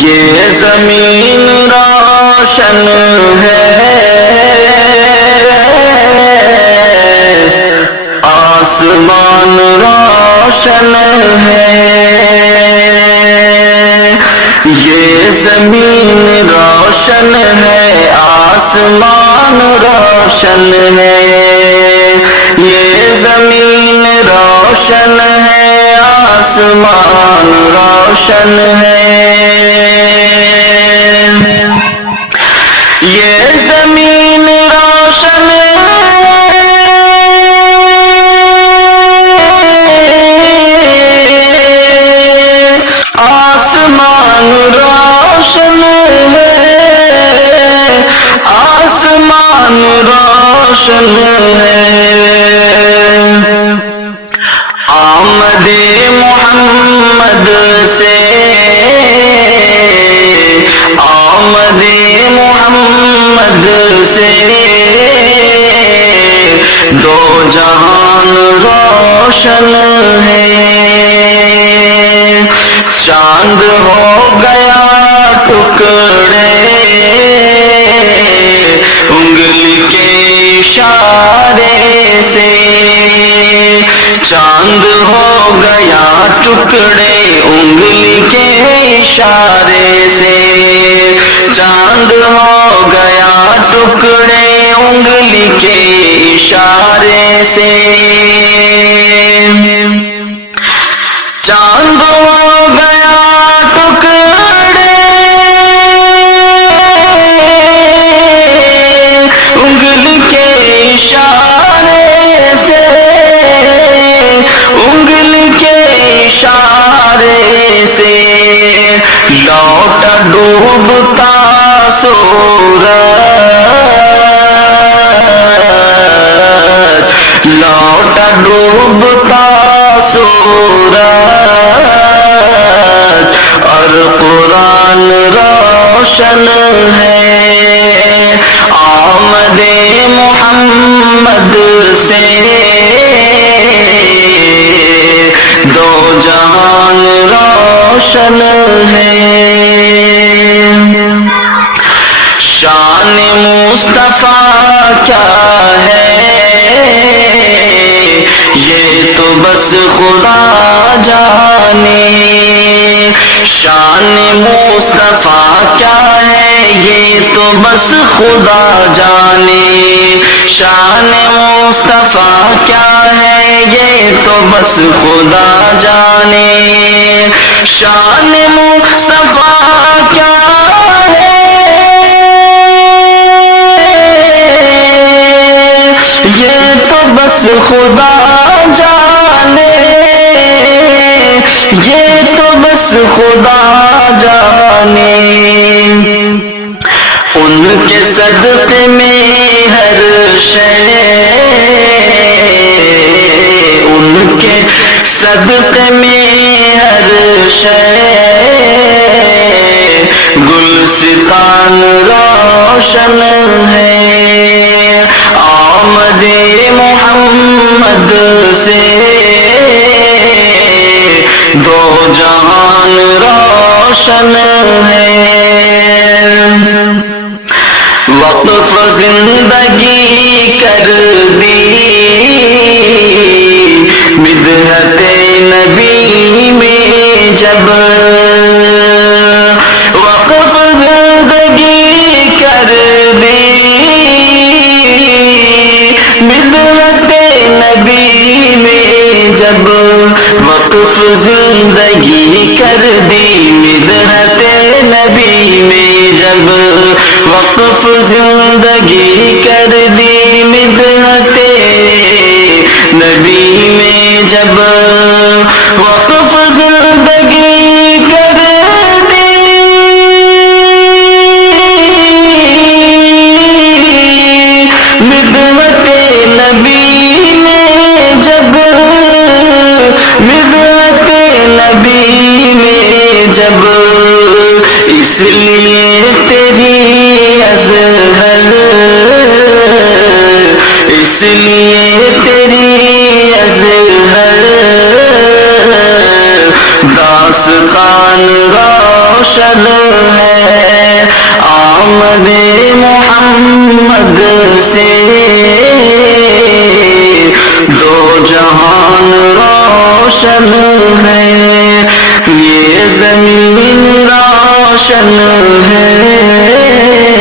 یہ زمین روشن ہے، آسمان روشن ہے، یہ زمین روشن ہے، آسمان روشن ہے، یہ زمین روشن ہے، آسمان روشن ہے، یہ زمین روشن ہے، آسمان روشن ہے، آسمان روشن ہے، آمد محمد سے، آمد محمد سے دو جہان روشن ہے، چاند ہو گیا ٹکڑے انگلی کے اشارے سے، چاند ہو گیا ٹکڑے انگلی کے اشارے سے، چاند ہو گیا ٹکڑے انگلی کے اشارے سے، چاند ہو گیا ٹکڑے انگلی کے اشارے سے، انگلی کے اشارے سے، لوٹا ڈوبتا سورج، لوٹا ڈوبتا سورج، اور قرآن روشن ہے، آمد محمد سے دو جہان روشن ہے، شان مصطفیٰ کیا ہے یہ تو بس خدا جانے، شان مصطفیٰ کیا ہے یہ تو بس خدا جانے، شان مصطفیٰ کیا ہے یہ تو بس خدا جانے، شان مصطفیٰ کیا ہے یہ تو بس خدا جانے، یہ تو بس خدا جانے، ان کے صدقے میں ہر شے، ان کے صدقے میں ہر شے گلستان روشن ہے، آمد محمد سے دو جہان روشن ہے، وقف زندگی کر دی بدعت نبی میں جب، وقف زندگی کر دی بدعت نبی میں جب، وقف زندگی کر دی بدعت نبی میں جب، وقف زندگی کر دی بدعت نبی میں جب، وقف زندگی کر دی بدعت نبی میں جب، بدعت نبی میں جب، اس لیے تیری ازہر، اس لیے تیری ازہر داستان روشن روشن ہے، آمد محمد سے دو جہان روشن ہے، یہ زمین روشن ہے،